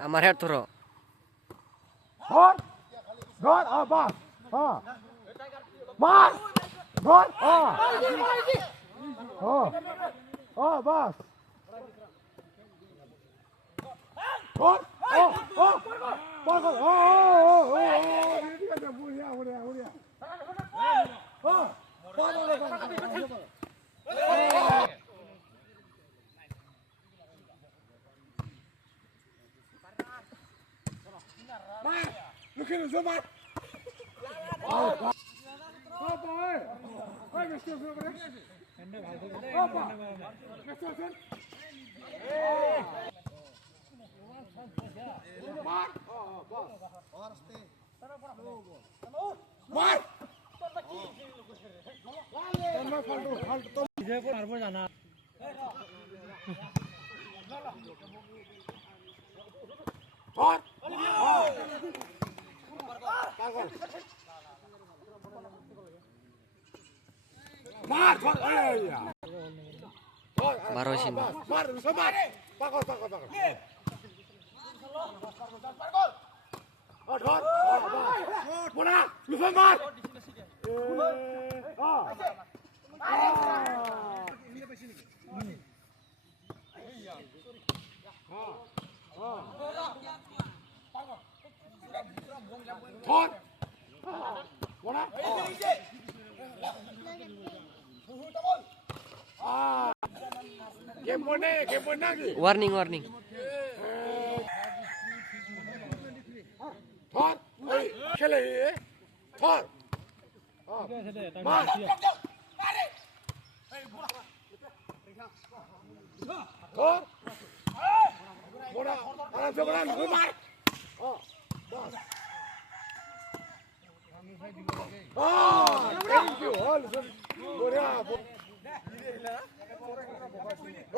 আমার হেড ধরো ধর ধর বাস বাস ধর বাস ধর Looking at the map. Baru sih. Warning, warning. Thor, খেলে Thor. Thor. Bola, aram se bola, mar. Thank you.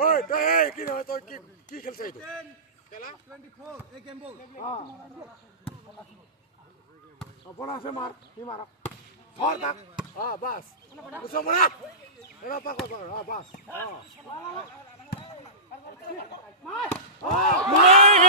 Oi, hey, কি খেলছে এটা? খেলা 24 এক গেম বল। বলা আছে মার, কি মার? ধর দাগ। বাস। বুঝছো বলা? এবার পাকো পাকো। বাস। মার।